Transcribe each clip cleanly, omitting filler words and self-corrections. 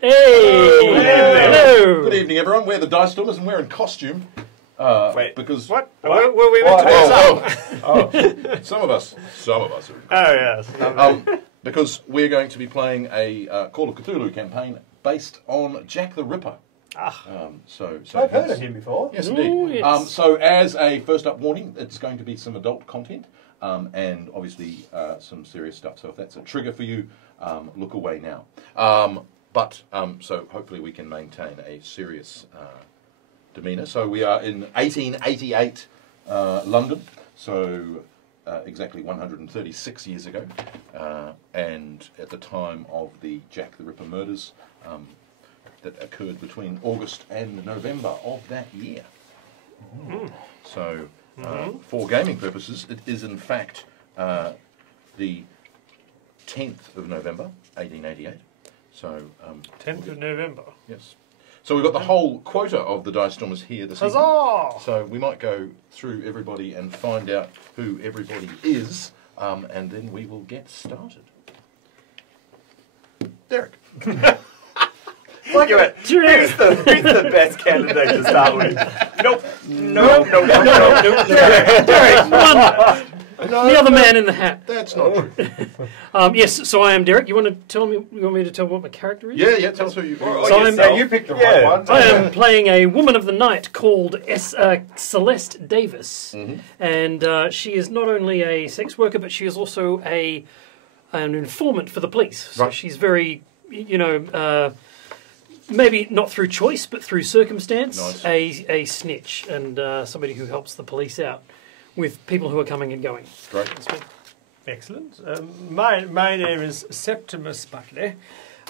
Hey! Hello! Good evening, everyone. We're the Dice Stormers and we're in costume. Wait, because what? Were we meant to some of us. Oh, yes. Because we're going to be playing a Call of Cthulhu campaign based on Jack the Ripper. So I've heard of him before. Yes, indeed. Ooh, yes. So as a first up warning, it's going to be some adult content and obviously some serious stuff. So if that's a trigger for you, look away now. So hopefully we can maintain a serious demeanour. So we are in 1888 London, so exactly 136 years ago, and at the time of the Jack the Ripper murders that occurred between August and November of that year. So for gaming purposes, it is in fact the 10th of November, 1888. So 10th of November. Yes. So we've got the whole quota of the Dice Stormers here this evening. Huzzah! So we might go through everybody and find out who everybody is, and then we will get started. Derek. Look at it. Who's the best candidate to start with? Nope. No. Derek, one. The other man in the hat. That's not true. Yes, so I am Derek. You want me to tell what my character is? Yeah, tell us who you are. So you picked the right one. I am playing a woman of the night called Celeste Davis. And she is not only a sex worker, but she is also an informant for the police. So Right. she's very, maybe not through choice, but through circumstance, Nice. a snitch and somebody who helps the police out with people who are coming and going. Great. Excellent. My name is Septimus Butley.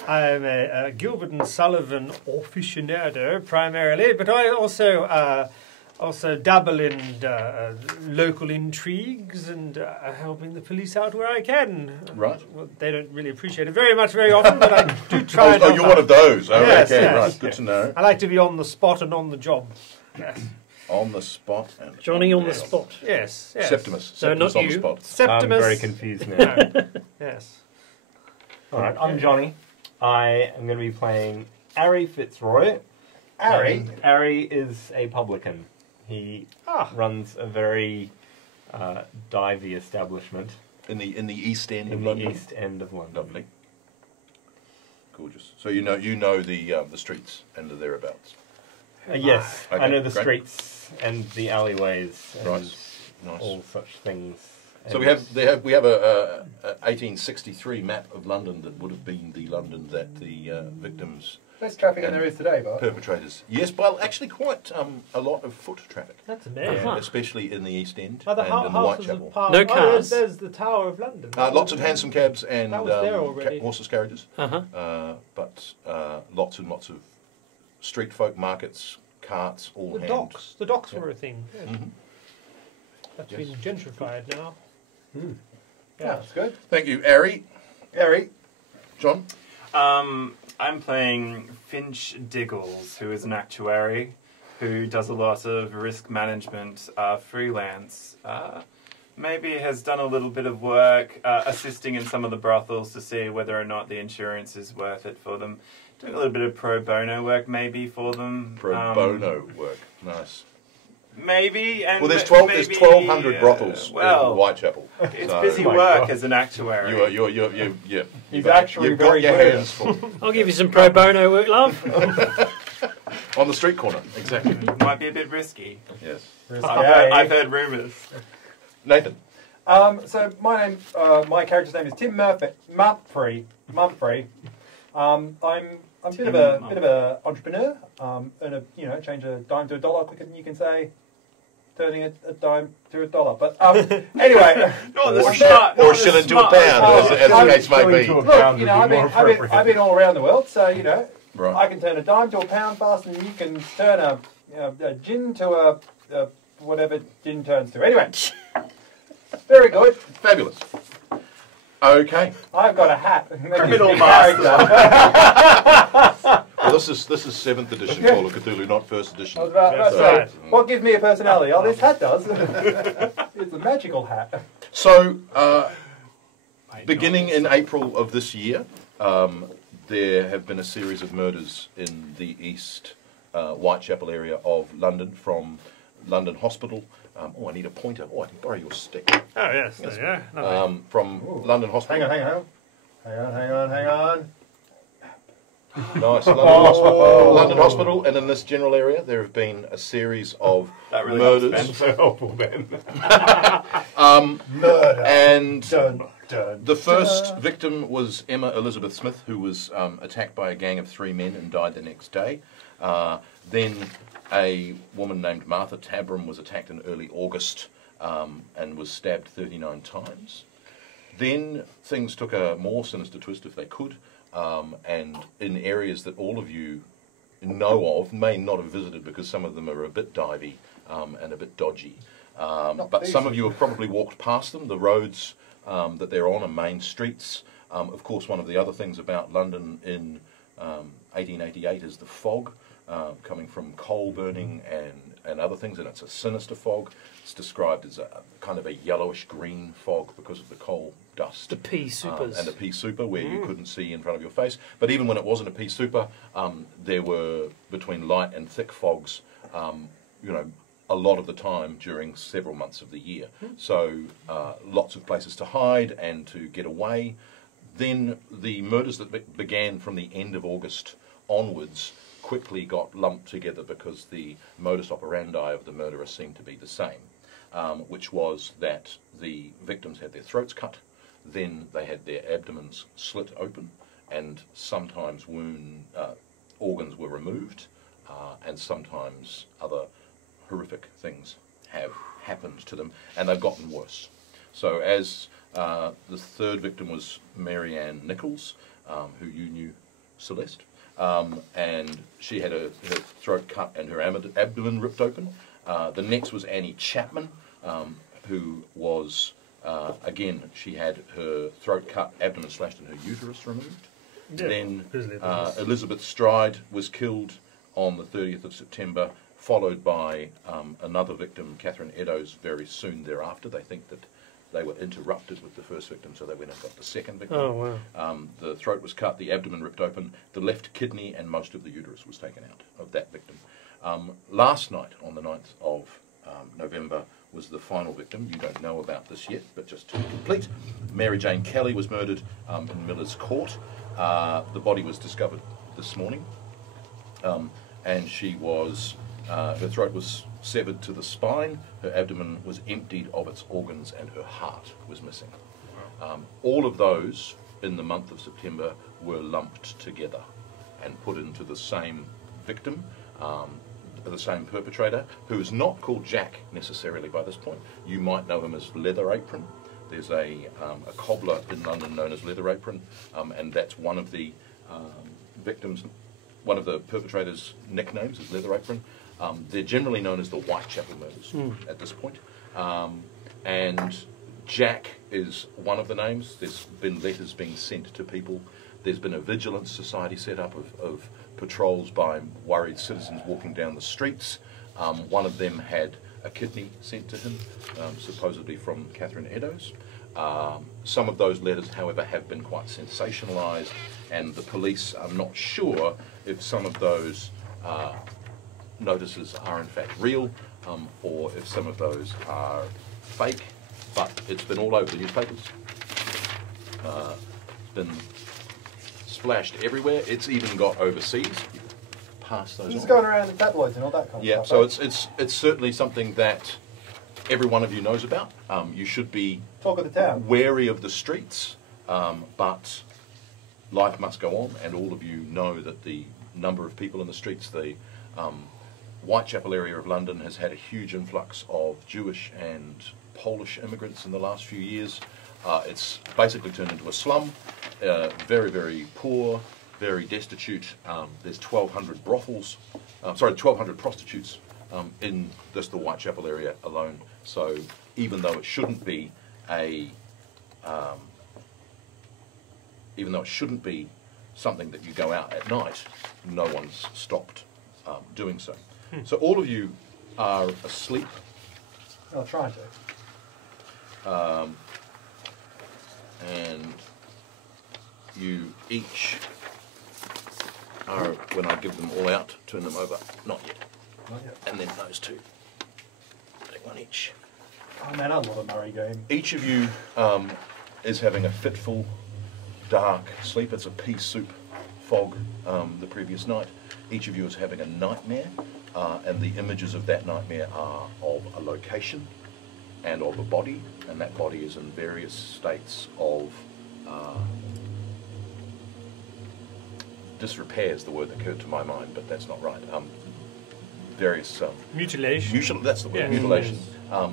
I'm a Gilbert and Sullivan aficionado primarily, but I also dabble in local intrigues and helping the police out where I can. Right. Well, they don't really appreciate it very often, but I do try. Oh, you're one of those. Oh, Yes, okay, yes. right. Good to know. I like to be on the spot and on the job. Yes. On the spot. And Johnny on the spot. Yes. Septimus. So not on you. the spot. Septimus. I'm very confused now. Yes. Alright, I'm Johnny. I am going to be playing Ari Fitzroy. Ari? Ari is a publican. He runs a very divey establishment In the East End in of the London. East End of London. Lovely. Gorgeous. So you know the streets and the thereabouts. Yes, Okay, I know the great. streets and the alleyways and Right. Nice. all such things. So we And have a 1863 map of London that would have been the London that the victims, Less traffic than there is today, but perpetrators. Yes, well, actually quite a lot of foot traffic, That's amazing. especially in the East End Are the and in the houses Whitechapel. of power? No cars. There's the Tower of London. Lots of hansom cabs and That was there already. horses carriages, but lots and lots of street folk markets, carts, all The hand. docks. The docks were a thing. Yes. Mhm. That's Yes. been gentrified now. yeah, Yeah. that's good. Thank you, Ari. Ari, John. I'm playing Finch Diggles, who is an actuary who does a lot of risk management freelance. Maybe has done a little bit of work assisting in some of the brothels to see whether or not the insurance is worth it for them. Doing a little bit of pro bono work maybe for them. Pro bono work. Nice. Maybe. And Well, there's maybe, 1,200 brothels in well, Whitechapel. it's So busy my work God. as an actuary. You're He's actually you've very got your good. hands full. I'll give you some pro bono work, love. On the street corner, exactly. Might be a bit risky. Yes. I've heard rumours. Nathan. So my character's name is Tim Mumphrey. I'm a bit of a entrepreneur. And change a dime to a dollar quicker than you can say turning a dime to a dollar. But anyway, Or a shilling to a pound, as the case may be. look, I've been all around the world, so Right. I can turn a dime to a pound faster than you can turn a gin to a whatever gin turns to. Anyway, very good. Fabulous. Okay. I've got a hat. Criminal Well, this is 7th edition Call of Cthulhu, not 1st edition. I was about to That's say, right. what gives me a personality? Oh, this hat does. It's a magical hat. So, beginning in April of this year, there have been a series of murders in the East Whitechapel area of London, from London Hospital. Oh, I need a pointer. Oh, I can borrow your stick. Oh, yes, there you go. From London Hospital. Hang on. Nice. London Hospital, and in this general area, there have been a series of That really murders. helps, Ben. So helpful, Ben. Murder. And Dun. the first victim was Emma Elizabeth Smith, who was attacked by a gang of 3 men and died the next day. Then a woman named Martha Tabram was attacked in early August and was stabbed 39 times. Then things took a more sinister twist, if they could, and in areas that all of you know of, may not have visited because some of them are a bit divey and a bit dodgy. But some of you have probably walked past them. The roads that they're on are main streets. Of course, one of the other things about London in 1888 is the fog, coming from coal burning and other things, and it's a sinister fog. It's described as a kind of a yellowish-green fog because of the coal dust. The pea supers. And the pea super, where you couldn't see in front of your face. But even when it wasn't a pea super, there were, between light and thick fogs, a lot of the time during several months of the year. So lots of places to hide and to get away. Then the murders that began from the end of August onwards quickly got lumped together because the modus operandi of the murderer seemed to be the same, which was that the victims had their throats cut, then they had their abdomens slit open, and sometimes organs were removed, and sometimes other horrific things have happened to them, and they've gotten worse. So as the third victim was Ann Nichols, who you knew, Celeste, and she had her throat cut and her abdomen ripped open. The next was Annie Chapman, who was, again, she had her throat cut, abdomen slashed, and her uterus removed. Yeah, then Elizabeth Stride was killed on the 30th of September, followed by another victim, Catherine Eddowes, very soon thereafter. They think that they were interrupted with the first victim, so they went and got the second victim. Oh, wow. The throat was cut, the abdomen ripped open, the left kidney and most of the uterus was taken out of that victim. Last night, on the 9th of November, was the final victim. You don't know about this yet, but just to complete, Mary Jane Kelly was murdered in Miller's Court. The body was discovered this morning, and she was, her throat was severed to the spine, her abdomen was emptied of its organs, and her heart was missing. All of those in the month of September were lumped together and put into the same victim, the same perpetrator, who is not called Jack necessarily by this point. You might know him as Leather Apron. There's a cobbler in London known as Leather Apron, and that's one of the victims, one of the perpetrators' nicknames is Leather Apron. They're generally known as the Whitechapel Murders at this point. And Jack is one of the names. There's been letters being sent to people. There's been a vigilance society set up of patrols by worried citizens walking down the streets. One of them had a kidney sent to him, supposedly from Catherine Eddowes. Some of those letters, however, have been quite sensationalised, and the police are not sure if some of those notices are in fact real, or if some of those are fake, but it's been all over the newspapers. It's been splashed everywhere. It's even got overseas. Pass those He's on. going around the tabloids and all that kind of stuff. So it's certainly something that every one of you knows about. You should be Talk of the town. wary of the streets, but life must go on, and all of you know that the number of people in the streets, the Whitechapel area of London has had a huge influx of Jewish and Polish immigrants in the last few years. It's basically turned into a slum, very, very poor, very destitute. There's 1,200 brothels, 1,200 prostitutes in just the Whitechapel area alone. So even though it shouldn't be something that you go out at night, no one's stopped doing so. So all of you are asleep. I'll try to. And you each are when I give them all out, turn them over. Not yet. Not yet. And then those two. Take one each. Oh man, I love a Murray game. Each of you is having a fitful, dark sleep. It's a pea soup fog the previous night. Each of you is having a nightmare, and the images of that nightmare are of a location and of a body, and that body is in various states of disrepair is the word that occurred to my mind, but that's not right. Various mutilation. That's the word. Yes. Mutilation.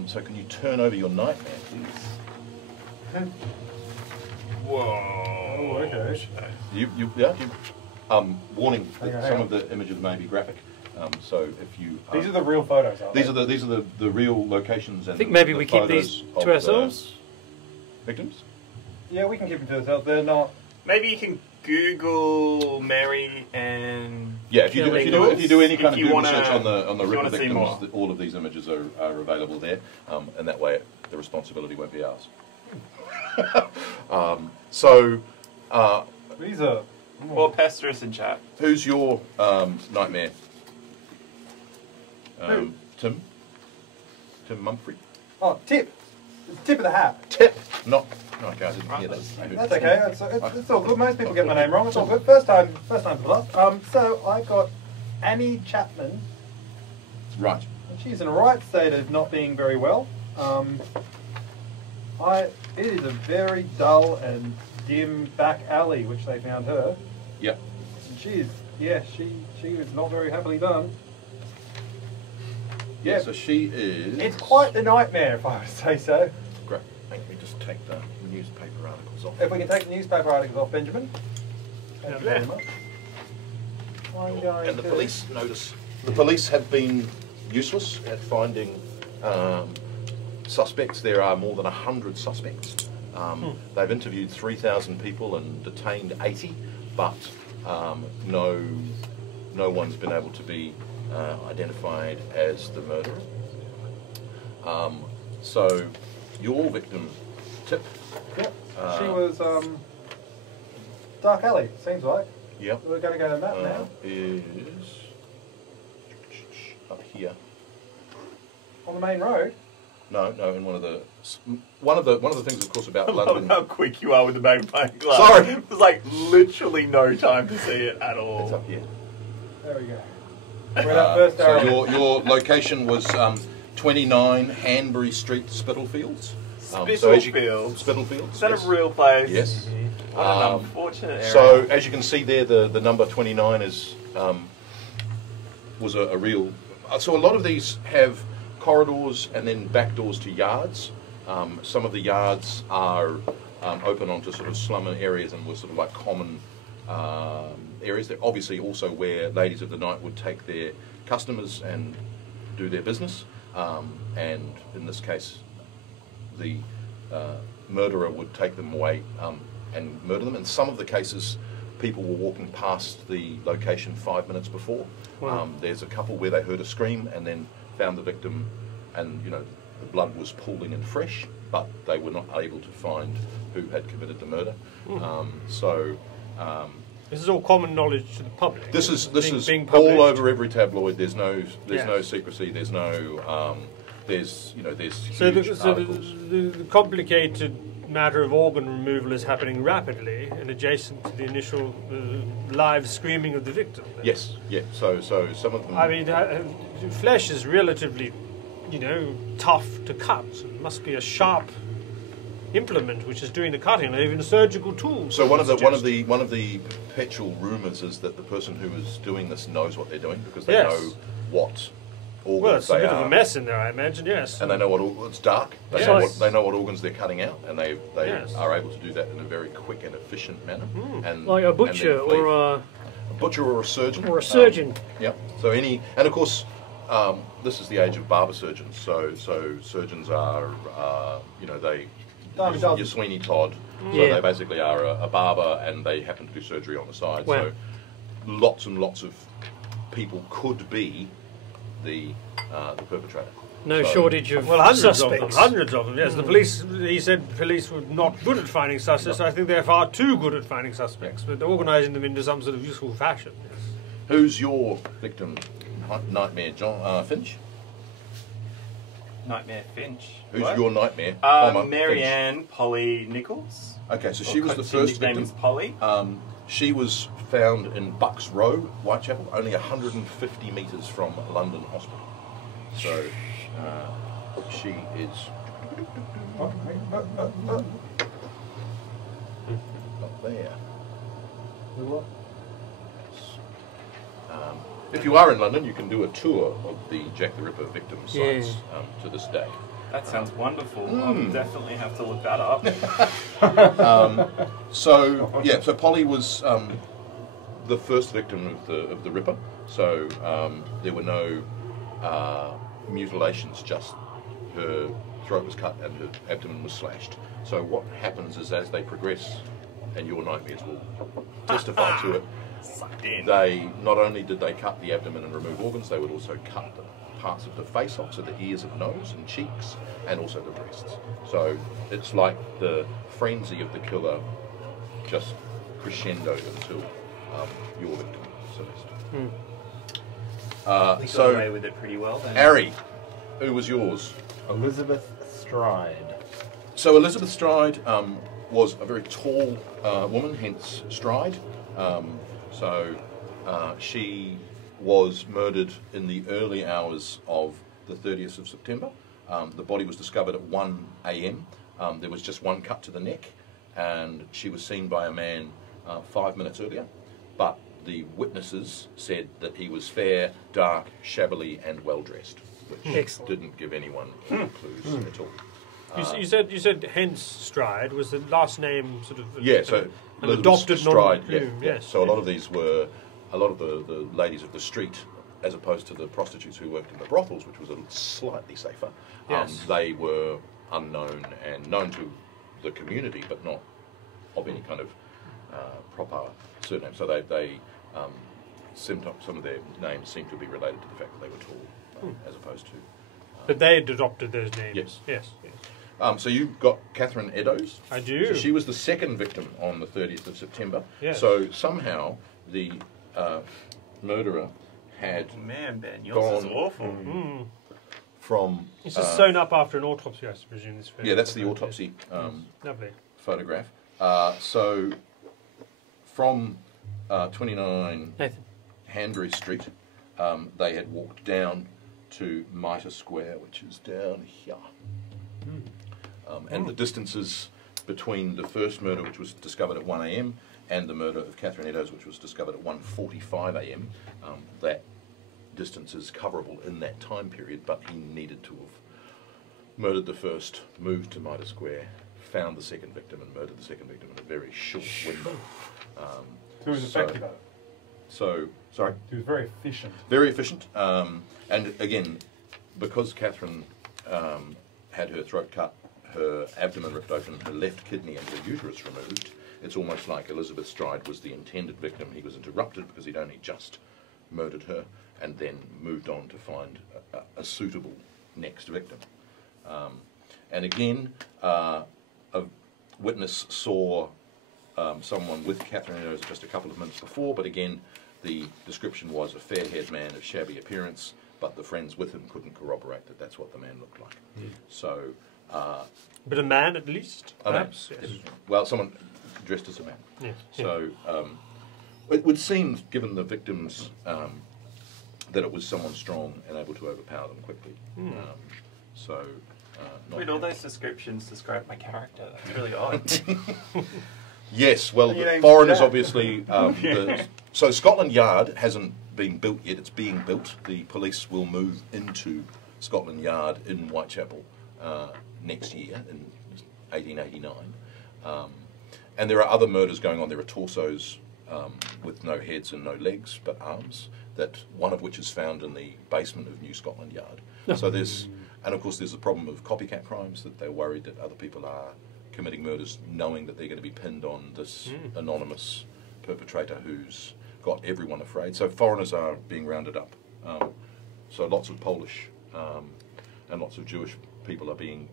So can you turn over your nightmare, please? Whoa. Oh, okay. Warning. Hang on, Some hang on. of the images may be graphic. So if you These are the real photos, aren't these they? are the real locations. And I think maybe the we keep photos these of to the ourselves. victims. Yeah, we can keep them to ourselves. They're not. Maybe you can Google Mary and Yeah, if you do any kind of Google wanna- search on the if you Ripper wanna see victims, more. all of these images are available there, and that way the responsibility won't be ours. These are. Well, pester us in chat. Who's your nightmare? Tim Mumphrey? Oh, tip. It's tip of the hat. Tip. Not. No, okay, I didn't hear that. That's okay. It's all good. Most people get my name wrong. It's all good. First time for us. So I got Annie Chapman. Right. And she's in a right state of not being very well. It is a very dull and dim back alley which they found her. Yep. And she is not very happily done. Yeah. So she is. It's quite the nightmare, if I would say so. Great. Let me just take the newspaper articles off. If we can take the newspaper articles off, Benjamin. Thank you very Yeah. much. I'm going And the to... police notice. The police have been useless at finding suspects. There are more than 100 suspects. They've interviewed 3,000 people and detained 80, but no one's been able to be identified as the murderer. So your victim, Tip. Yep. She was Dark Alley, seems like. Yep. We're going to go to that now. Is up here. On the main road. No, in one of the things, of course, about I love London. how quick you are with the magnifying glass. Sorry. There's like literally no time to see it at It's all. up here. There we go. We're at first arrow. So your location was 29 Hanbury Street, Spitalfields. Spitalfields. Spitalfields. Is that yes. a real place? Yes. What an unfortunate area. So as you can see there, the number 29 is was a real. So a lot of these have corridors and then back doors to yards. Some of the yards are open onto sort of slum areas and were sort of like common areas. They're obviously also where ladies of the night would take their customers and do their business. And in this case, the murderer would take them away and murder them. In some of the cases, people were walking past the location 5 minutes before. Wow. There's a couple where they heard a scream and then found the victim, and the blood was pooling and fresh, but they were not able to find who had committed the murder. This is all common knowledge to the public. This is being all published. over every tabloid. There's no Yes. secrecy. There's no there's So, huge articles. the complicated matter of organ removal is happening rapidly and adjacent to the initial live screaming of the victim. Yes, yeah. So some of them. I mean, flesh is relatively, tough to cut. It must be a sharp implement which is doing the cutting, or even a surgical tool. So one of the perpetual rumours is that the person who is doing this knows what they're doing because they Yes. know what organs Well, it's a they bit are. of a mess in there, I imagine. Yes. And they know it's dark. They Yes. know what organs they're cutting out, and they Yes. are able to do that in a very quick and efficient manner. And Like a and butcher then flee. or A butcher or a surgeon. a surgeon. Yep. So and of course, this is the age of barber surgeons. So surgeons are, Diamond Dozen. your Sweeney Todd. So Yeah. they basically are a barber, and they happen to do surgery on the side. Wow. So lots and lots of people could be the perpetrator. No So- shortage of Well, hundreds suspects. of them. Hundreds of them. Yes, the police. He said police were not good at finding suspects. I think they're far too good at finding suspects, but organising them into some sort of useful fashion. Yes. Who's your victim, Nightmare John Finch? Nightmare Finch. Who's What? your nightmare? Mary Finch? Ann Polly Nichols. Okay, so Or she was the her first nickname victim. is Polly. She was found in Bucks Row, Whitechapel, only 150 metres from London Hospital. So she is Oh, not there. what? If you are in London, you can do a tour of the Jack the Ripper victim Yeah. sites to this day. That sounds wonderful. I'll definitely have to look that up. So Polly was the first victim of the Ripper. So there were no mutilations, just her throat was cut and her abdomen was slashed. So what happens is, as they progress, and your nightmares will testify to it, Sucked in. they not only did they cut the abdomen and remove organs, they would also cut the parts of the face off, so the ears and nose and cheeks, and also the breasts. So it's like the frenzy of the killer just crescendoed until your victim, Celeste. We got So, away with it pretty well then. Ari, who was yours? Elizabeth Stride. So Elizabeth Stride was a very tall woman, hence Stride. She was murdered in the early hours of the 30th of September. The body was discovered at 1 a.m. There was just one cut to the neck, and she was seen by a man 5 minutes earlier. But the witnesses said that he was fair, dark, shabbily, and well dressed, which Excellent. didn't give anyone any clues at all. You said hence Stride was the last name sort of Yeah, so an Elizabeth adopted Stride. Yeah, non-plume, yeah. yes. So a lot of these were a lot of the ladies of the street, as opposed to the prostitutes who worked in the brothels, which was a slightly safer. Yes. They were unknown and known to the community, but not of any kind of proper surname. So they some of their names seem to be related to the fact that they were tall, as opposed to. But they had adopted those names. Yes. Yes. So you've got Catherine Eddowes. I do. So she was the second victim on the 30th of September. Yes. So somehow the murderer had Oh, man, Ben, yours is Gone. awful. from... This is sewn up after an autopsy, I presume. This yeah, that's the autopsy Lovely. photograph. So from 29 Nathan. Hanbury Street, they had walked down to Mitre Square, which is down here. And the distances between the first murder, which was discovered at 1 a.m., and the murder of Catherine Eddowes, which was discovered at 1:45 a.m., that distance is coverable in that time period, but he needed to have murdered the first, moved to Mitre Square, found the second victim, and murdered the second victim in a very short window. So he was effective at it. Sorry? He was very efficient. Very efficient. And again, because Catherine had her throat cut, her abdomen ripped open, her left kidney and her uterus removed, it's almost like Elizabeth Stride was the intended victim. He was interrupted because he'd only just murdered her and then moved on to find a suitable next victim. And again, a witness saw someone with Catherine Eddowes just a couple of minutes before, but again, the description was a fair-haired man of shabby appearance, but the friends with him couldn't corroborate that that's what the man looked like. So... But a man, at least, a man. perhaps? Yes. Well, someone dressed as a man. Yes. So it would seem, given the victims, that it was someone strong and able to overpower them quickly. Not Wait, all those descriptions describe my character. That's really odd. Yes, well, Your the name's foreigners Jack. obviously... so Scotland Yard hasn't been built yet, it's being built. The police will move into Scotland Yard in Whitechapel next year, in 1889. And there are other murders going on. There are torsos with no heads and no legs, but arms, that one of which is found in the basement of New Scotland Yard. So there's... And of course there's the problem of copycat crimes, that they're worried that other people are committing murders knowing that they're going to be pinned on this anonymous perpetrator who's got everyone afraid. So foreigners are being rounded up. So lots of Polish and lots of Jewish people are being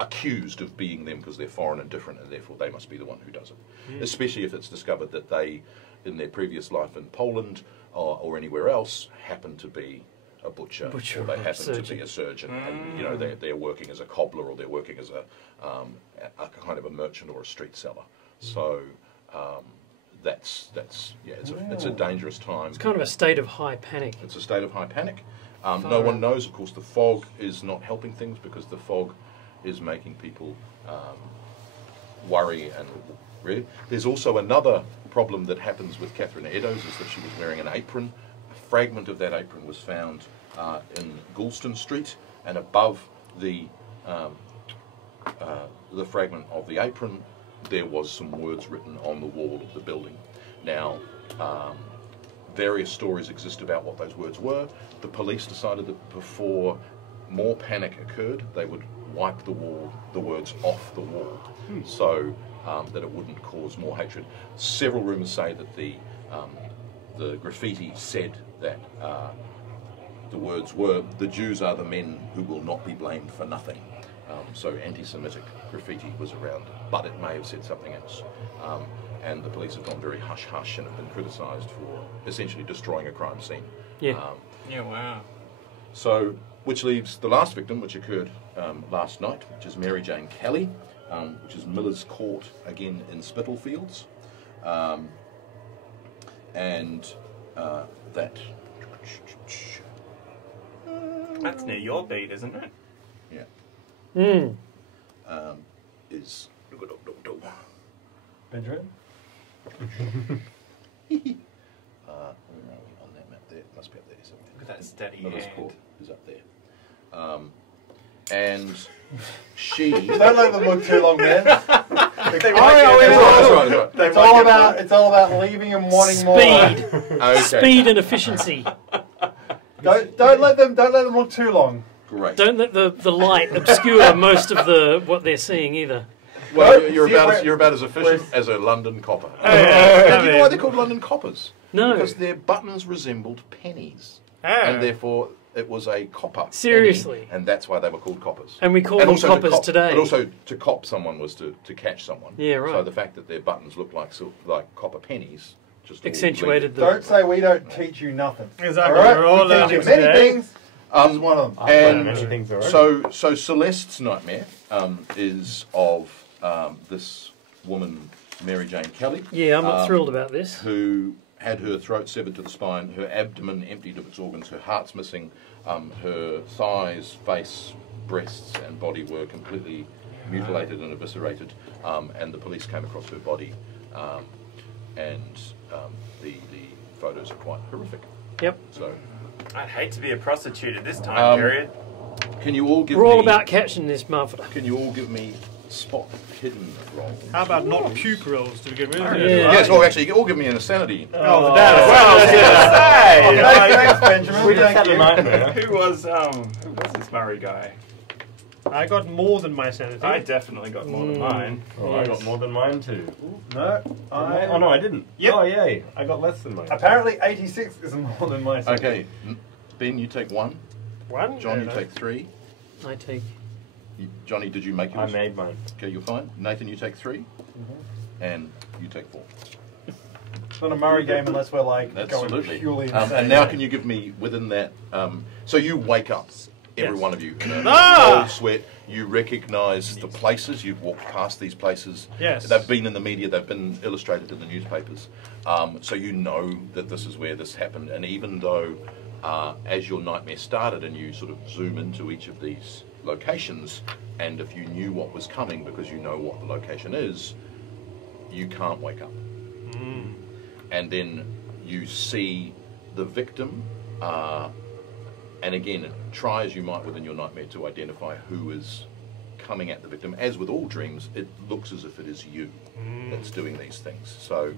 accused of being them because they're foreign and different, and therefore they must be the one who does it. Especially if it's discovered that they, in their previous life in Poland or anywhere else, happen to be a butcher or they happen to be a surgeon, and you know they're working as a cobbler or they're working as a kind of a merchant or a street seller. So that's it's a dangerous time. It's kind of a state of high panic. It's a state of high panic. No one knows. Of course, the fog is not helping things because the fog is making people worry and red. There's also another problem that happens with Catherine Eddowes is that she was wearing an apron. A fragment of that apron was found in Goulston Street, and above the fragment of the apron there was some words written on the wall of the building. Now, various stories exist about what those words were. The police decided that before more panic occurred, they would wipe the words off the wall, so that it wouldn't cause more hatred. Several rumours say that the graffiti said that the words were, "The Jews are the men who will not be blamed for nothing." So anti-Semitic graffiti was around, but it may have said something else. And the police have gone very hush-hush and have been criticised for essentially destroying a crime scene. Wow. So, which leaves the last victim, which occurred last night, which is Mary Jane Kelly, which is Miller's Court, again in Spitalfields. That's near your beat, isn't it? Yeah. Is... Benjamin? Where are we on that map there? It must be up there somewhere. Look at that steady Miller's hand. Court is up there. And she... Don't let them look too long, man. It's all about leaving and wanting more. Okay. Speed and efficiency. Don't let them look too long. Great. Don't let the light obscure most of what they're seeing either. Well, you're about as efficient as a London copper. Now, do you know why they're called London coppers? No. Because their buttons resembled pennies. And therefore it was a copper. Seriously? Penny, and that's why they were called coppers. And we call them also coppers today. But also to cop someone was to catch someone. Yeah, right. So the fact that their buttons looked like copper pennies just accentuated the... Don't say we don't teach you nothing. Exactly. All right? We're all we teach you learning many today. things. This is one of them. And so Celeste's nightmare is of this woman, Mary Jane Kelly. Yeah, I'm not thrilled about this. Who had her throat severed to the spine, her abdomen emptied of its organs, her heart's missing, her thighs, face, breasts and body were completely mutilated and eviscerated, and the police came across her body, and the photos are quite horrific. Yep. So, I'd hate to be a prostitute at this time period. Can you all give We're me... all about catching this motherfucker. Can you all give me spot hidden rolls? How about not puke rolls to begin with? Yes, well, actually, you can all give me an insanity. Oh, that Well, Thanks, Benjamin. We just Thank had a you. nightmare. who was this Murray guy? I got more than my sanity. I definitely got more than mine. Oh, I got more than mine too. No, Oh no, I didn't. Yep. Oh yay, I got less than mine. apparently 86 is more than my sanity. Okay, Ben, you take 1. One? John, you take 3. I take... Johnny, did you make I yours? made mine. Okay, you're fine. Nathan, you take 3. And you take 4. It's not a Murray game unless we're like Absolutely. going purely insane. And now can you give me within that... so you wake up, every one of you, in a cold sweat. You recognise the places. You've walked past these places. Yes. They've been in the media. They've been illustrated in the newspapers. So you know that this is where this happened. And even though as your nightmare started and you sort of zoom into each of these locations, and if you knew what was coming because you know what the location is, you can't wake up. And then you see the victim, and again, try as you might within your nightmare to identify who is coming at the victim. As with all dreams, it looks as if it is you that's doing these things. So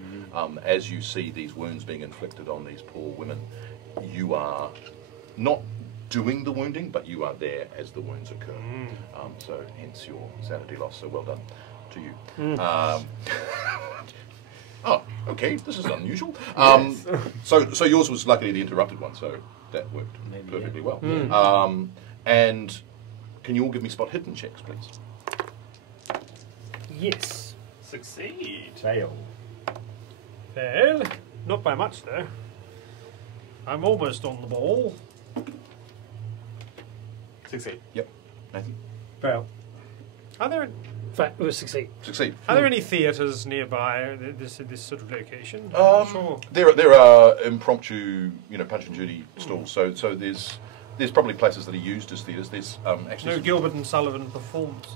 as you see these wounds being inflicted on these poor women, you are not doing the wounding, but you are there as the wounds occur. So hence your sanity loss. So well done to you. Oh, okay, this is unusual. So yours was luckily the interrupted one, so that worked perfectly well. And can you all give me spot hidden checks, please? Yes. Succeed. Fail. Fail. Not by much, though. I'm almost on the ball. Succeed. Yep. Nathan? Fail. Are there We'll succeed. Succeed. Are there any theatres nearby this sort of location? Sure. There are impromptu, Punch and Judy stalls. So there's probably places that are used as theatres. There's actually No Gilbert and Sullivan performances.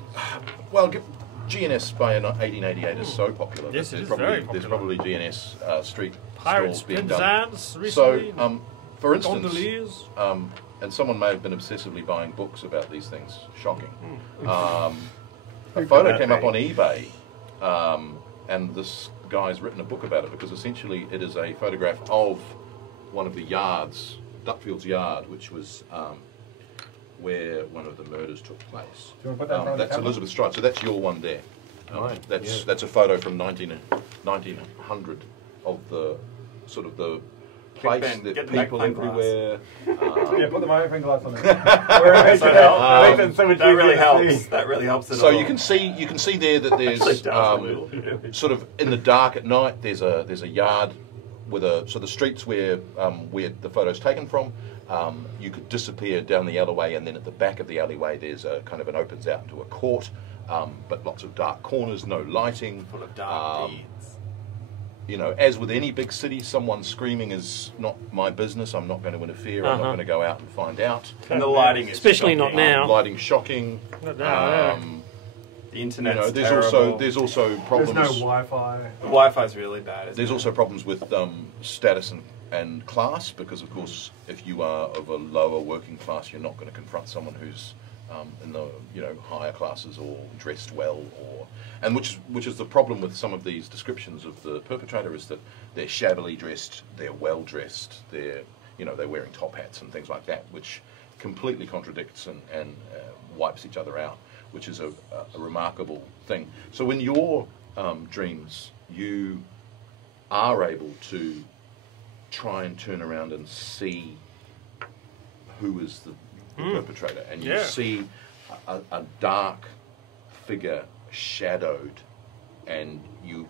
well, GNS by 1888 is so popular. Yes, that it is probably, very There's popular. probably GNS street Pirates, stalls being Penzance, done. recently. So, for instance, Gondoliers. and someone may have been obsessively buying books about these things. Shocking. A photo came up on eBay, and this guy's written a book about it because essentially it is a photograph of one of the yards, Duckfield's yard, which was where one of the murders took place. Do you want to put that in front of the That's camera? Elizabeth Stride. So that's your one there. Right, That's a photo from 1900 of the sort of the place, Ben, the get the people magnifying glass. everywhere. Yeah, put the magnifying glass on it. That really helps. That really helps at So all. you can see there that Actually there's does a little. sort of in the dark at night. There's a yard with so the streets where the photo's taken from. You could disappear down the alleyway, and then at the back of the alleyway there's a kind of an opens out into a court, but lots of dark corners, no lighting. Full of dark deeds. As with any big city, someone screaming is not my business. I'm not going to interfere. I'm not going to go out and find out. And the lighting is Especially not shocking. now. Lighting shocking. Not now, The internet's there's terrible. also problems. There's no Wi-Fi. The Wi-Fi's really bad. Isn't There's it? also problems with status and class, because of course if you are of a lower working class, you're not going to confront someone who's in the higher classes or dressed well, and which is the problem with some of these descriptions of the perpetrator, is that they're shabbily dressed, they're well dressed, they're wearing top hats and things like that, which completely contradicts and wipes each other out, which is a remarkable thing. So in your dreams, you are able to try and turn around and see who is the perpetrator, and you see a dark figure shadowed, and you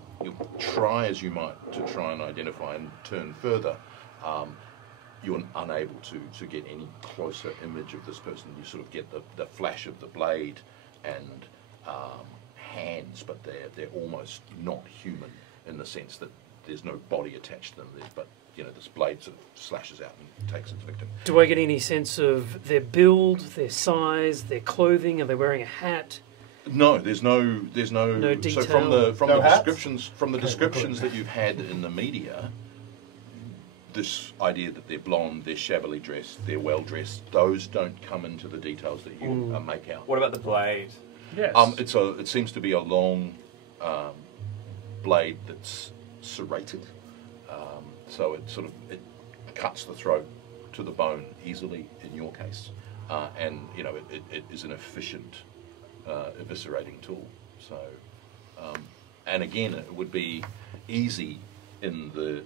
try as you might to try and identify and turn further. You're unable to get any closer image of this person. You sort of get the flash of the blade and hands, but they're almost not human in the sense that there's no body attached to them. But this blade sort of slashes out and takes its victim. Do I get any sense of their build, their size, their clothing? Are they wearing a hat? No, there's no. No detail. So from No the hats? descriptions that you've had in the media, this idea that they're blonde, they're shabbily dressed, they're well dressed, those don't come into the details that you make out. What about the blade? Yes. It seems to be a long blade that's serrated, so it cuts the throat to the bone easily in your case, and it is an efficient eviscerating tool. So, and again, it would be easy in the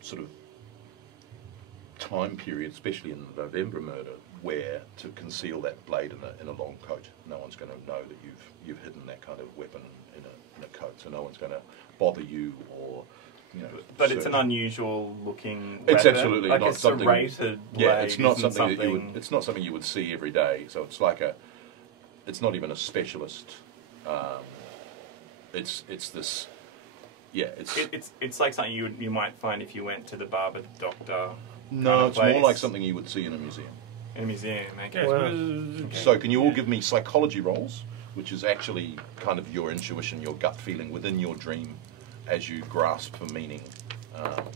sort of time period, especially in the November murder, where to conceal that blade in a long coat. No one's going to know that you've hidden that kind of weapon in a coat, so no one's going to bother you or. But it's an unusual looking weapon. It's absolutely like not a something. serrated blade. Yeah, it's not isn't something that you would. It's not something you would see every day. So it's like it's not even a specialist. It's this. Yeah, It's like something you might find if you went to the barber doctor. no, it's more place. like something you would see in a museum. In a museum. Okay. Yes, Wow. So can you all give me psychology rolls, which is actually kind of your intuition, your gut feeling within your dream, as you grasp for meaning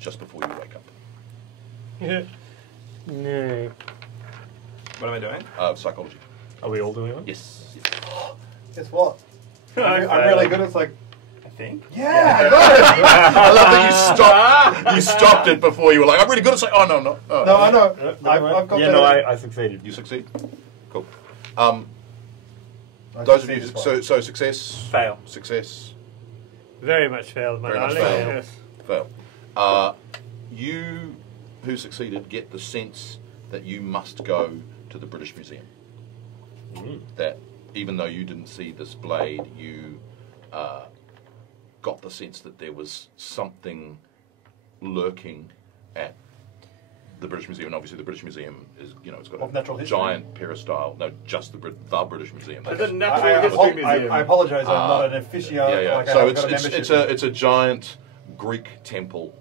just before you wake up. Yeah. No. What am I doing? Psychology. Are we all doing one? Yes. Guess what? I I'm really good. It's like, I think. yeah, I got it. I love that you stopped it before you were like, I'm really good at oh no, no. Oh. No, I know. I've got yeah, better. no, I succeeded. You succeed? Cool. I Those of you, succeeded twice. so success, Fail. success, Very much failed, my Very much darling. failed. Yes. fail. You who succeeded get the sense that you must go to the British Museum. That even though you didn't see this blade, you got the sense that there was something lurking at the British Museum. And obviously the British Museum is, it's got Of natural a history? giant peristyle. No, just the British Museum. The Natural History Museum. I apologise, I'm not an officio. Yeah. Like I So haven't got a membership. it's a giant Greek temple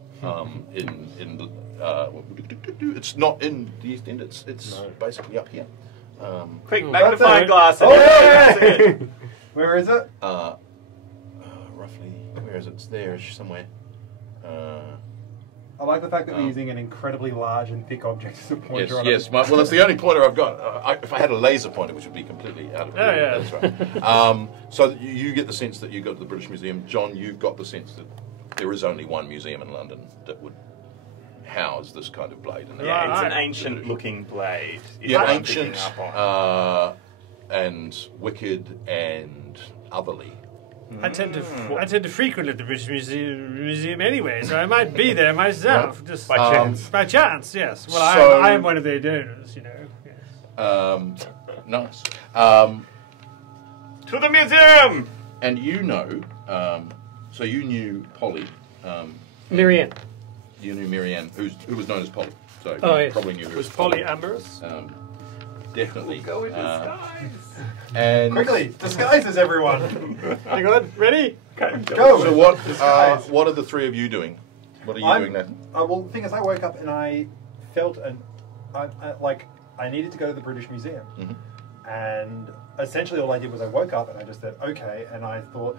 in it's not in the East End. It's basically up here. Quick, magnifying glass. Oh, yeah. Where is it? Roughly, where is it? It's there somewhere. I like the fact that we're using an incredibly large and thick object as a pointer on it. Yes. Well, that's the only pointer I've got. If I had a laser pointer, which would be completely out of the yeah. That's right. So you get the sense that you go to the British Museum. John, you've got the sense that there is only one museum in London that would house this kind of blade. Yeah, it's an ancient-looking blade. is Yeah, what I'm ancient, picking up on. and wicked and otherly. I tend to frequent the British Museum anyway, so I might be there myself, just By chance. by chance. Yes. Well, So- I am one of their donors, Yes. Nice. To the museum! And so you knew Polly. Marianne. You knew Marianne, who was known as Polly. So Oh, you yes. probably knew her Was as Polly amorous? Definitely. Go in disguise. And Quickly, disguises everyone. Hang on, ready? Go. so what? Disguise. What are the three of you doing? What are you doing, Nathan? Well, the thing is, I woke up and I felt I needed to go to the British Museum. And essentially all I did was I woke up and I just said, okay, and I thought,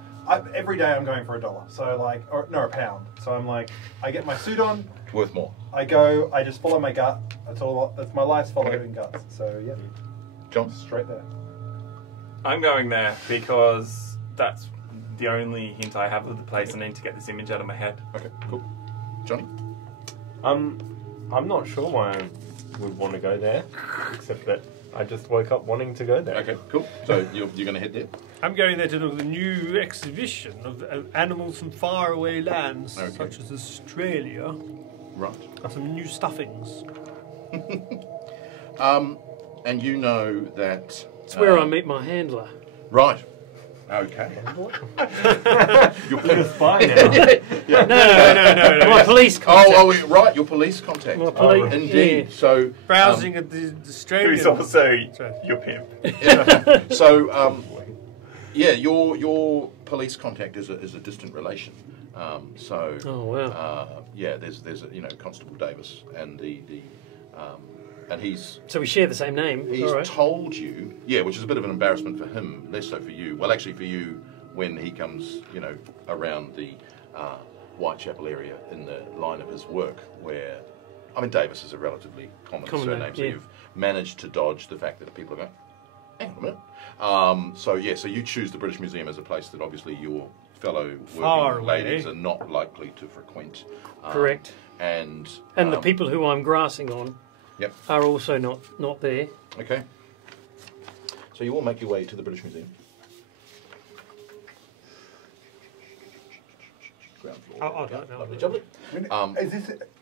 every day I'm going for $1. So a pound. So I'm like, I get my suit on, Worth more. I go, I just follow my gut. That's my life's following guts. So yeah, John? straight there. I'm going there because that's the only hint I have of the place. I need to get this image out of my head. Okay, cool. Johnny? I'm not sure why I would want to go there, except that I just woke up wanting to go there. Okay, cool. So you're going to head there? I'm going there to look at the new exhibition of animals from faraway lands, Okay. such as Australia. Right. Got some new stuffings. And you know that... It's where I meet my handler. Right. Okay. You're a spy now. No. My police contact. Right, your police contact. My police, Indeed. yeah. So... Browsing at the Australian. Who's also Sorry. your pimp. So, your police contact is a distant relation. So, Oh, wow. there's Constable Davis, and and he's So we share the same name. he's All right. told you, which is a bit of an embarrassment for him, less so for you. Well, actually for you, when he comes, around the Whitechapel area in the line of his work, where, Davis is a relatively common surname, name, so yeah. you've managed to dodge the fact that people are going, hang on a minute. So you choose the British Museum as a place that obviously your fellow Far working away. ladies are not likely to frequent. Correct. And And the people who I'm grassing on Yep. are also not there. Okay. So you all make your way to the British Museum. Ground floor. Oh, Yeah, no. lovely, jubbly.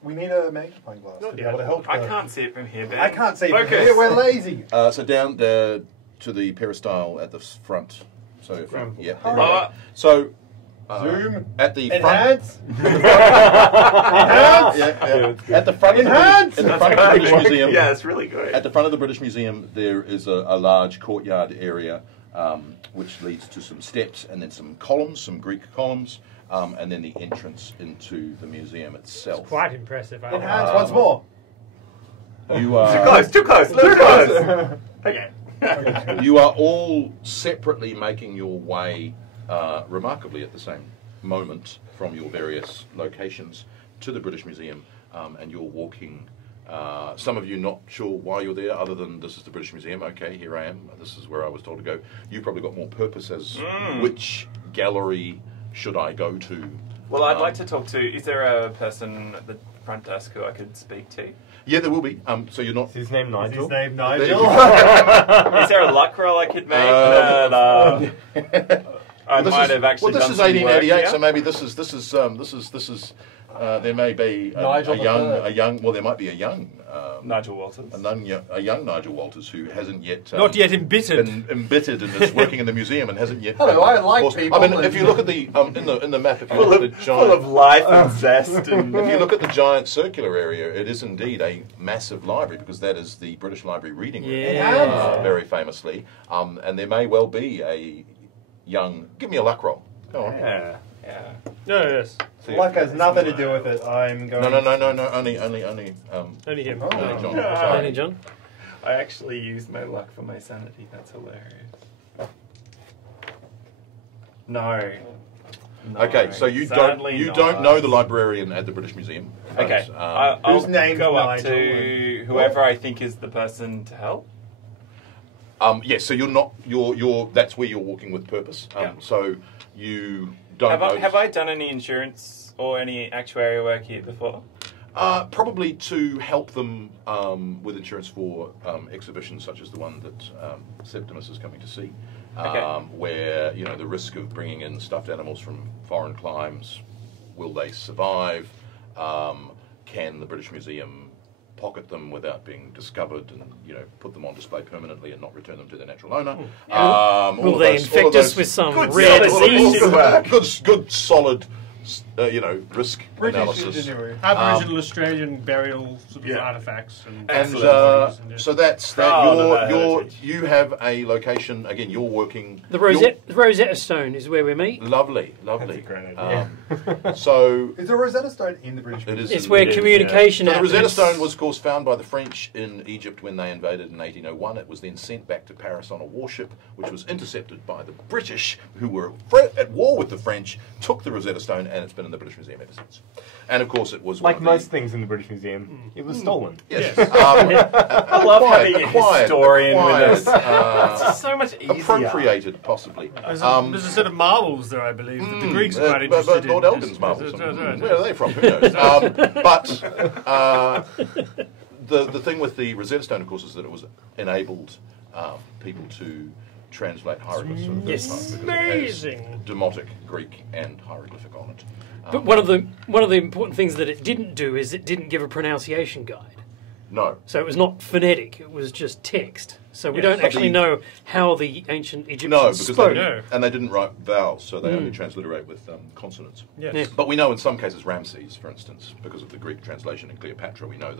We need a magnifying glass to be able to help. I can't see it from here, Ben. I can't see. Focus. Here, we're lazy. So down there to the peristyle at the front. So if you, yeah. there we go. So Zoom. at the Enhance. front. At the front. Enhance. Of the British Museum. Yeah, it's really good. At the front of the British Museum, there is a large courtyard area, which leads to some steps and then some columns, some Greek columns, and then the entrance into the museum itself. Quite impressive. Enhance once more. You are Too close, too close. Okay. you are all separately making your way, remarkably at the same moment, from your various locations to the British Museum, and you're walking. Some of you not sure why you're there, other than this is the British Museum. Okay, here I am. This is where I was told to go. You've probably got more purpose as which gallery should I go to? Well, I'd like to talk to... Is there a person at the front desk who I could speak to? Yeah, there will be. So you're not. Is his name Nigel? His name There you Nigel. go. Is there a luck roll I could make that I This might is- have actually well, this done is some work 1888, here? so maybe this is There may be Nigel a young. Well, there might be a young Nigel Walters. a young Nigel Walters who hasn't yet Not yet embittered. been embittered and is working in the museum and hasn't yet. Hello, I like course, people. I mean, if you look at the in the map, if you look at the Full of giant, life and zest. And if you look at the giant circular area, it is indeed a massive library because that is the British Library reading room, Yeah. very famously. And there may well be a young. Give me a luck roll. Go on. yeah. No, yes. Luck has nothing to do with it. I'm going. No. Only. Only him. Only John. Yeah. Sorry. Only John. I actually used my luck for my sanity. That's hilarious. No. Okay, so you Sadly don't not. know the librarian at the British Museum. but, Okay, um, I'll Whose name's go up Nigel to whoever I think is the person to help. yes, so you're not you're that's where you're walking with purpose. Yeah. So you don't know. Have I done any insurance or any actuarial work here before? Probably to help them with insurance for exhibitions such as the one that Septimus is coming to see, Okay. where the risk of bringing in stuffed animals from foreign climes, will they survive? Can the British Museum pocket them without being discovered and put them on display permanently and not return them to their natural owner? Will they infect us with some rare disease? Good solid risk British analysis. ingenuity. Aboriginal Australian burial sort of Yeah. artifacts. And And Excellent. so that's that. Oh, You have a location again. You're working. The Rosetta Stone is where we meet. Lovely. That's a great So Is there a Rosetta Stone in the British it Museum? is. It's where It is, communication So the happens. Rosetta Stone was, of course, found by the French in Egypt when they invaded in 1801. It was then sent back to Paris on a warship, which was intercepted by the British, who were at war with the French, took the Rosetta Stone, and it's been in the British Museum ever since. And of course, it was Like one of the- most things in the British Museum, it was stolen. Yes. I love having a historian with us. It's so much easier. appropriated, possibly. there's a set of marbles there, I believe, that the Greeks are quite interested but Lord in. Elgin's marbles. Right. Where are they from? Who knows? The thing with the Rosetta Stone, of course, is that it was enabled people to translate hieroglyphs for the first Yes. time because it has Amazing. Demotic, Greek, and hieroglyphic on it. But one of the important things that it didn't do is it didn't give a pronunciation guide. No. So it was not phonetic; it was just text. So we Yes. don't But actually know how the ancient Egyptians No, because spoke. they didn't write vowels, so they only transliterate with consonants. Yes. Yeah. But we know in some cases Ramses, for instance, because of the Greek translation in Cleopatra, we know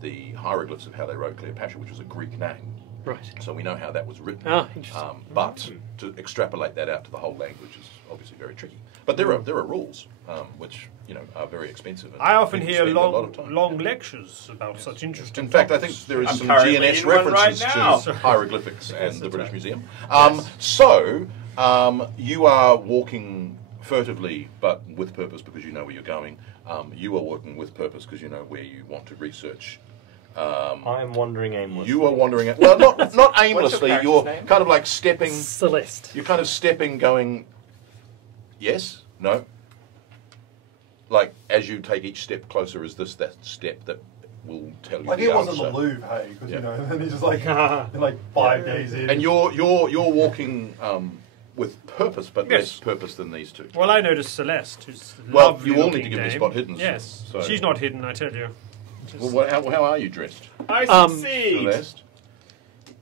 the hieroglyphs of how they wrote Cleopatra, which was a Greek name. Right. So we know how that was written. Ah, interesting. But to extrapolate that out to the whole language is obviously very tricky. But there are rules which are very expensive. And I often people hear spend a lot of time. long lectures about such interesting In fact, I topics. think there is I'm some currently GNS in one references right now. to hieroglyphics and the British right. Museum. So you are walking furtively, but with purpose because you know where you're going. You are walking with purpose because you know where you want to research. I am wandering aimlessly. You are wandering. Well, not aimlessly. character's You're name? kind of like stepping. Celeste. You're kind of stepping, going. Yes. No. Like as you take each step closer, is this that step that will tell you Like the it wasn't answer? the Louvre, hey, because Yeah. and then he's just like, like 5 days in. And you're walking with purpose, but Yes. less purpose than these two. Well, I noticed Celeste, who's a Well, lovely you all need looking to give me dame. spot hidden, Yes, so- she's not hidden, I tell you. Well, how are you dressed, I succeed. Celeste?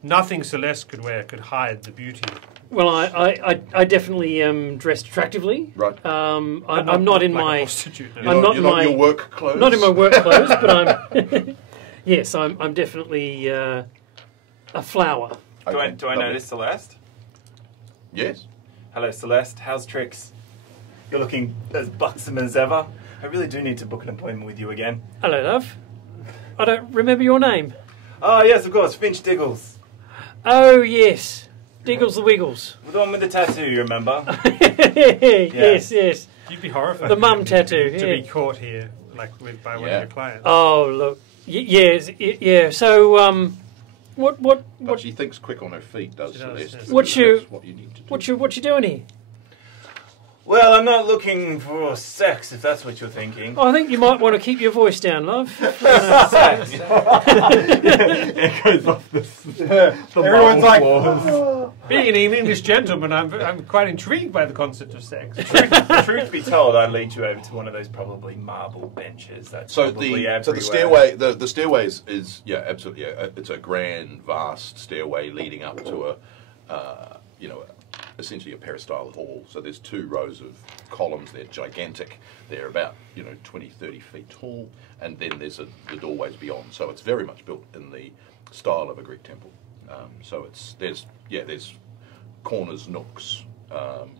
Nothing Celeste could wear could hide the beauty. Well, I definitely dressed attractively. Right. I'm not in like a my prostitute, no. I'm not you're in not my in your work clothes. not in my work clothes, but I'm yes, I'm definitely a flower. Do I Okay, lovely. notice Celeste? Yes. Hello, Celeste. How's tricks? You're looking as buxom as ever. I really do need to book an appointment with you again. Hello, love. I don't remember your name. Oh, yes, of course. Finch Diggles. Oh yes, Diggles the Wiggles. The one with the tattoo, you remember? Yes, yes. You'd be horrified The mum tattoo. to Yeah. be caught here, like by one of your clients. Oh look, yes, yeah. So what But she thinks quick on her feet, does She does, Celeste? yes. because What you- that's what you need to do. what you doing here? Well, I'm not looking for sex, if that's what you're thinking. I think you might want to keep your voice down, love. Echoes off the Everyone's like, Being an English gentleman, I'm quite intrigued by the concept of sex. Truth be told, I'd lead you over to one of those probably marble benches. That's So probably the everywhere. stairway, the stairway is absolutely, it's a grand, vast stairway leading up to essentially a peristyle hall. So there's 2 rows of columns. They're gigantic. They're about 20, 30 feet tall, and then there's the doorways beyond. So it's very much built in the style of a Greek temple. So there's corners, nooks.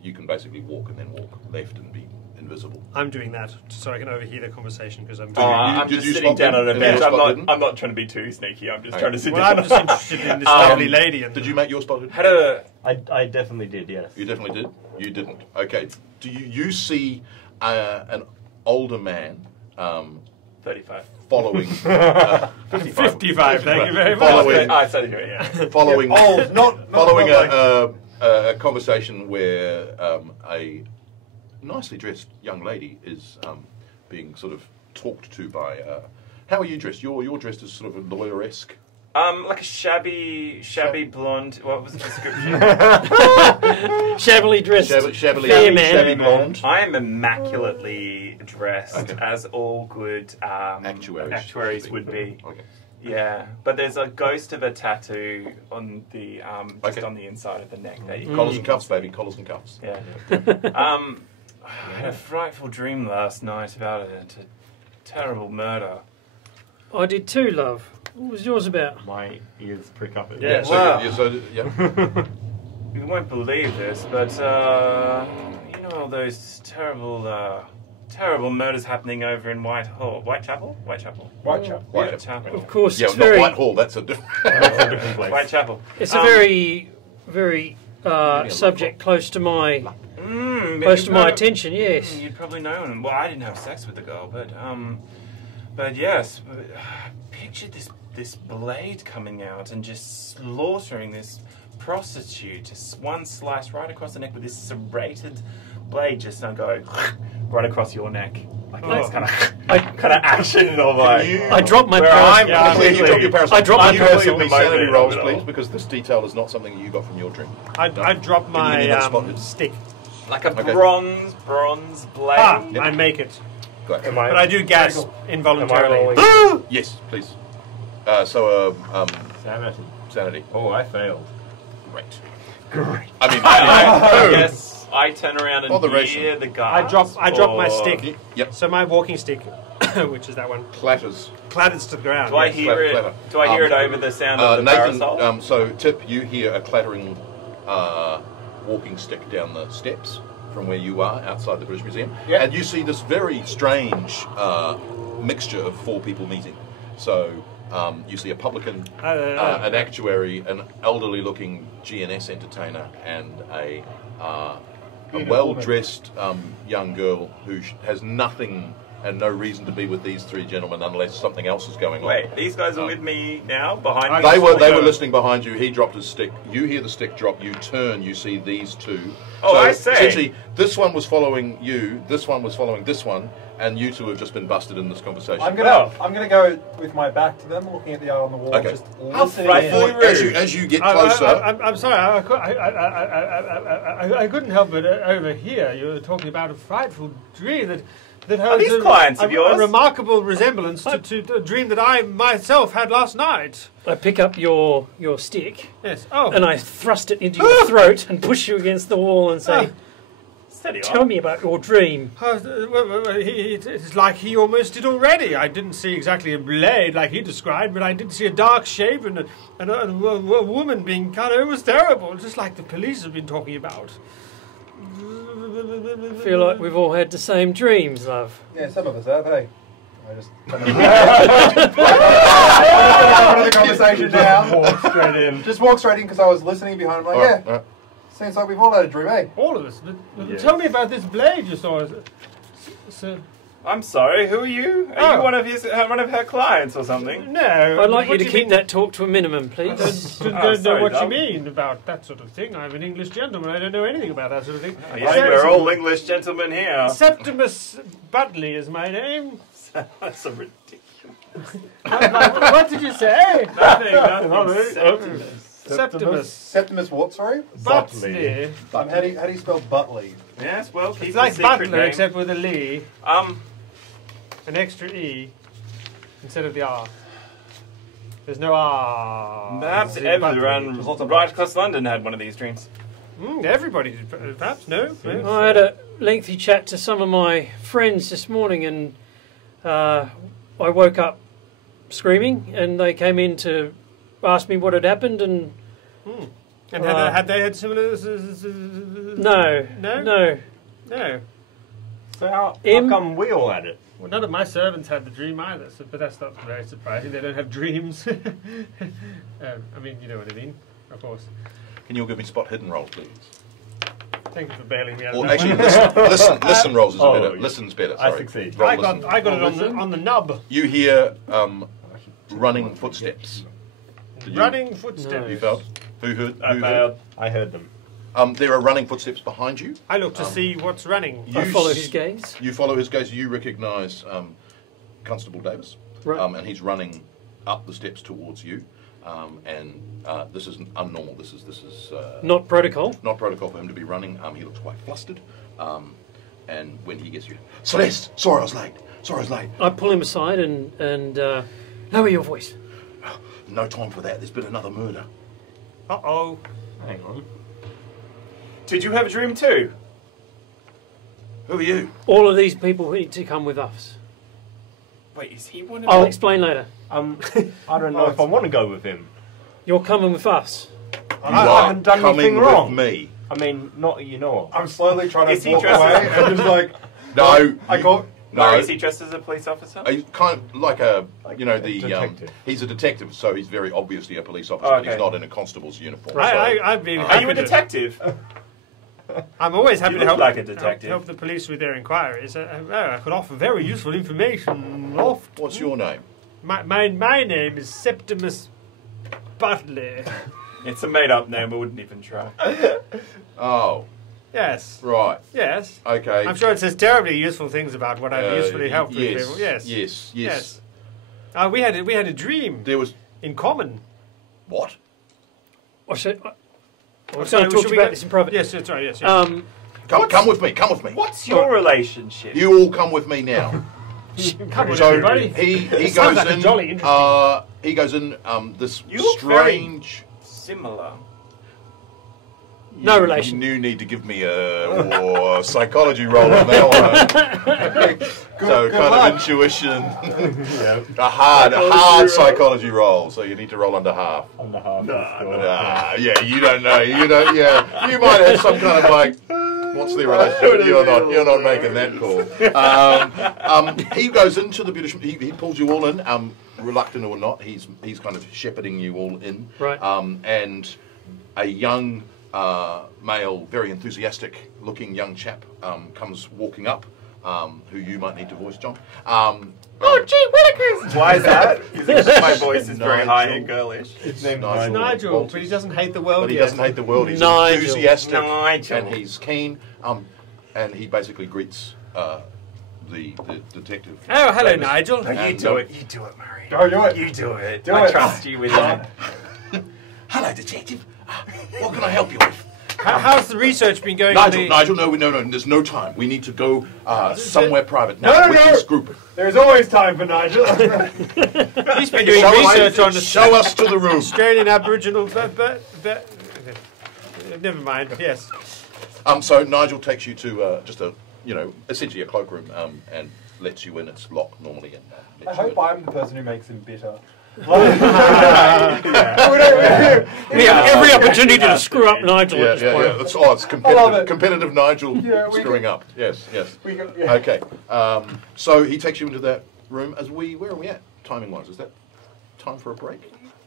You can basically walk and then walk left and be invisible. I'm doing that so I can overhear the conversation because I'm. I'm did just you sitting spot down them? on a And bench. your spot didn't? I'm not trying to be too sneaky. I'm just trying to sit Well, down. I'm just interested in this lovely lady. And Did you make your spot? Had a I definitely did, yes. You definitely did? You didn't. Okay. Do you see an older man 35. following... 55, thank you very much. Following, I started here, yeah. following, old, not following like- a conversation where a nicely dressed young lady is being sort of talked to by... how are you dressed? You're dressed as sort of a lawyer-esque. Like a shabby blonde. What was the description? Shabbily dressed. Shabbily fair man. shabby blonde. I am immaculately dressed, Okay. as all good actuaries would be. Okay. Yeah, but there's a ghost of a tattoo on the just Okay. on the inside of the neck. That you Collars and cuffs, baby. Collars and cuffs. Yeah. I had a frightful dream last night about a terrible murder. I did too, love. What was yours about? My ears prick up at Yeah. So, Wow. You won't believe this, but you know all those terrible murders happening over in Whitechapel. Of course, Yeah, it's not very. Whitehall. That's a different... different place. Whitechapel. It's a very, very subject close to my attention. Yes. You'd probably know him. Well, I didn't have sex with the girl, but yes, picture this blade coming out and just slaughtering this prostitute. Just one slice right across the neck with this serrated blade, just now go right across your neck. Like this kind of action of like. I dropped my Where I'm parasol. You drop your parasol. I dropped my Can you both parasol. give me sanity rolls, please, because this detail is not something you got from your dream. I dropped you my not spotted? stick. Like a Okay. bronze blade. I make it. Great. Am But I do gas Am I involuntarily. rolling? Yes, please. Sanity. Sanity. Oh, I failed. Great. Great. I mean, Yes, I turn around and Botheration. hear the guy. I drop my stick. Yep. So my walking stick, which is that one, Clatters. clatters to the ground. Do I yes. hear it? Clatter. Do I hear it over the sound of the Nathan, parasol? so Tip, you hear a clattering walking stick down the steps from where you are outside the British Museum, Yeah. and you see this very strange mixture of 4 people meeting. So you see a publican, an actuary, an elderly-looking GNS entertainer, and a well-dressed young girl who has nothing and no reason to be with these 3 gentlemen unless something else is going on. Wait, these guys are with me now, behind me? They were listening behind you. He dropped his stick. You hear the stick drop. You turn. You see these 2. Oh, so I see. Essentially, this one was following you. This one was following this one, and you 2 have just been busted in this conversation. I'm gonna go with my back to them, looking at the art on the wall, Okay. just How listening frightfully in. rude. As you get closer, I'm sorry, I couldn't help but overhear you were talking about a frightful dream that Are has these clients of yours? a remarkable resemblance to a dream that I myself had last night. I pick up your stick Yes. Oh. and I thrust it into your throat and push you against the wall and say, Steady "Tell on. me about your dream." It's like he almost did already. I didn't see exactly a blade like he described, but I did see a dark shape and a woman being cut. It was terrible, just like the police have been talking about. I feel like we've all had the same dreams, love. Yeah, some of us have, hey. I just put the conversation down. Walk straight in. Just walk straight in because I was listening behind him, like, all right, yeah, all right. seems like we've all had a dream, eh? All of us. Yes. Tell me about this blade you saw. I'm sorry, who are you? Are you one of her clients or something? No. I'd like you what to do keep mean? that talk to a minimum, please. Don't know sorry, what you Dom. mean about that sort of thing. I'm an English gentleman. I don't know anything about that sort of thing. Oh, yes, we're all English gentlemen here. Septimus Butley is my name. That's a ridiculous. What did you say? Nothing. Septimus Septimus what, sorry? Butley. How do you spell Butley? Yes, well, keep It's the like secret butler, name. except with a Lee, Um, an extra E instead of the R. There's no R. perhaps in Butley. everyone There's lots of right across London had one of these dreams. Everybody did, perhaps, no? I had a lengthy chat to some of my friends this morning, and I woke up screaming, and they came in to ask me what had happened, and And had they had similar... no. No. So how Im- come we all had it? Well, none of my servants had the dream either, but that's not very surprising. They don't have dreams. I mean, you know what I mean, of course. Can you all give me spot hidden roll, please? Thank you for bailing me out. Or of that actually, listen rolls is Oh, better. yeah. Listen's better. I Sorry. succeed. Roll I listen. got it on the nub. You hear running footsteps. Did you- Running footsteps. You felt? Who heard? I Who failed. I heard them. heard? There are running footsteps behind you. I look to see what's running. I You follow s- his gaze. You follow his gaze. You recognise Constable Davis, Right. and he's running up the steps towards you. And this is unnormal. This is Not protocol. not protocol for him to be running. He looks quite flustered. And when he gets you, Celeste, sorry I was late. I pull him aside and lower your voice. No time for that. There's been another murder. Uh-oh. Hang on. Did you have a dream too? Who are you? All of these people need to come with us. Wait, is he one of I'll them? explain later. I don't know if I want to go with him. You're coming with us. I haven't done coming anything with wrong. me. I mean, not that you know of. I'm slowly trying Is to he walk dressed away as- and just like, No, I got... no. Is he dressed as a police officer? He's kind of like a, you know, the detective. he's a detective, so he's very obviously a police officer, Oh, but he's okay. not in a constable's uniform. I'd be Are happy you a to- detective? I'm always happy You to look help, like a detective. help the police with their inquiries. I could offer very useful information. What's your name? My name is Septimus Butley. It's a made-up name. I wouldn't even try. Oh, Yes. right. Yes. Okay. I'm sure it says terribly useful things about what I've usefully helped with yes, people. Yes. Yes. We had a dream There was in common. what? I said, I was Sorry, going to talk should to we you about go- this in private. Yes, that's right. Yes. Come with me. Come with me. What's your relationship? You all come with me now. Come on, So everybody. he Sounds goes like a in. jolly interesting. He goes in. This You look very- strange. Similar. No relation. You need to give me a psychology roll on that one. So good kind luck. of intuition. A hard psychology roll. So you need to roll under half. On the half. Yeah, you don't know. You don't. Yeah, you might have some kind of like. What's the relationship? You're not making that call. He goes into the beautician. He pulls you all in, reluctant or not. He's kind of shepherding you all in. Right. And a young male, very enthusiastic-looking young chap comes walking up, who you might need to voice, John. Oh, gee, Willikers! Why is that? Because my voice is very high Nigel. and girlish. His name's Nigel. Nigel, Walters. but he doesn't hate the world But he yet. doesn't hate the world. He's Nigel. enthusiastic Nigel. and he's keen. And he basically greets the detective. Oh, hello, Davis. Nigel. No, you And, do it. You do it, Murray. Go do it. You do it. Do I it. trust you with that. Hello, detective. What can I help you with? How's the research been going on the... Nigel, no, there's no time. We need to go somewhere private No, now no, with no. this group. There's always time for Nigel. He's been doing research on the Show us to the room. Australian Aboriginal... Never mind, yes. So Nigel takes you to just a, essentially a cloakroom, and lets you in. It's locked normally. And I lets you hope in. I'm the person who makes him bitter. We have every opportunity to screw up Nigel at this point. It's love competitive, it. competitive Nigel Yeah, we screwing can- up. Yes. We go, yeah. Okay. So he takes you into that room. Where are we at, timing-wise? Is that time for a break?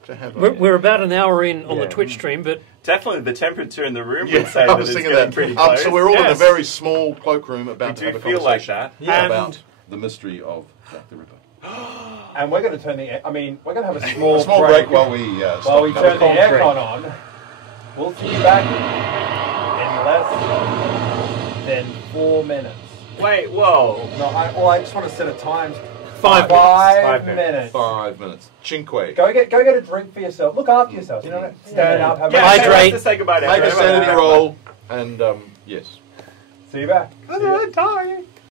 To have We're about an hour in on the Yeah. Twitch stream, but Definitely the temperature in the room Yeah, would say I that was it's thinking getting that. pretty close. So we're all in a Yes. very small cloakroom We about to do have a feel like conversation that. And about the mystery of Jack the Ripper. And we're going to turn the. I mean, we're going to have a small break while we turn the aircon on. We'll see you back in less than 4 minutes. Wait, whoa. No, I just want to set a time. 5 minutes. 5 minutes. Cinque. Go get a drink for yourself. Look after yourself. You know, stand up, have Hydrate. Let's say goodbye to Make a everyone. sanity roll, and yes. See you back. I'm dying.